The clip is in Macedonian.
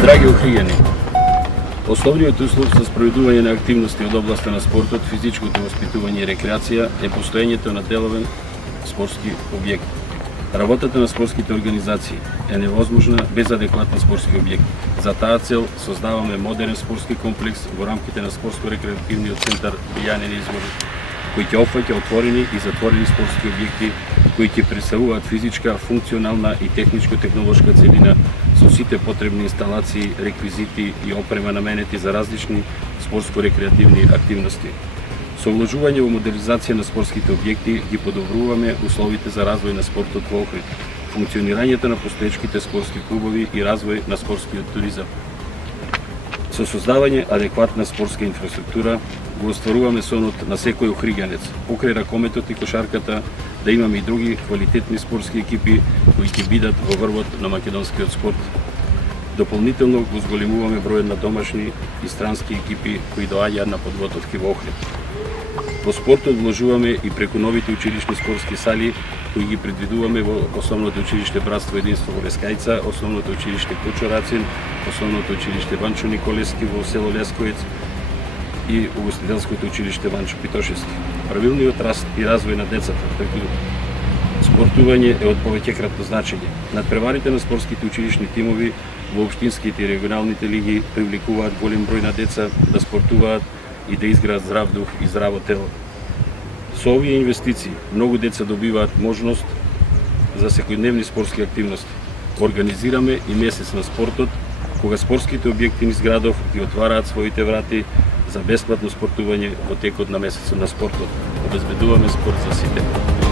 Драги охријани, основниот услов за спроведување на активности од областа на спортот, физичкото воспитување и рекреација е постоењето на деловен спортски објект. Работата на спортските организации е невозможна без адекватни спортски објекти. За таа цел создаваме модерен спортски комплекс во рамките на спортско-рекреативниот центар Бијанин Извор, кој ќе опфаќа отворени и затворени спортски објекти кои ќе представуваат физичка, функционална и техничко-технолошка целина со сите потребни инсталации, реквизити и опрема наменети за различни спортско-рекреативни активности. Со вложување во модернизација на спортските објекти ги подобруваме условите за развој на спортот во Охрид, функционирањето на постоечките спортски клубови и развој на спортскиот туризам. Со создавање адекватна спортска инфраструктура го остваруваме сонот на секој охриѓанец, покрај ракометот и кошарката, да имаме и други квалитетни спортски екипи кои ќе бидат во врвот на македонскиот спорт. Дополнително го зголемуваме бројот на домашни и странски екипи кои доаѓаат на подготовки во Охрид. Во спортот вложуваме и преку новите училишни спортски сали кои ги предвидуваме во Основното училиште Братство и единство во Лескајца, Основното училиште Кучо Рацин, Основното училиште Ванчо Николевски во село Лесковец и Угостителското училиште Ванчо Питошевски. Правилниот раст и развој на децата преку спортување е од повеќекратно значење. Надпреварите на спортските училишни тимови во општинските и регионалните лиги привлекуваат голем број на деца да спортуваат и да изградат здрав дух и здраво тело. Со овие инвестиции многу деца добиваат можност за секојдневни спортски активности. Организираме и месец на спортот, кога спортските објекти низ градов ги отвараат своите врати за бесплатно спортување во текот на месецот на спортот. Обезбедуваме спорт за сите.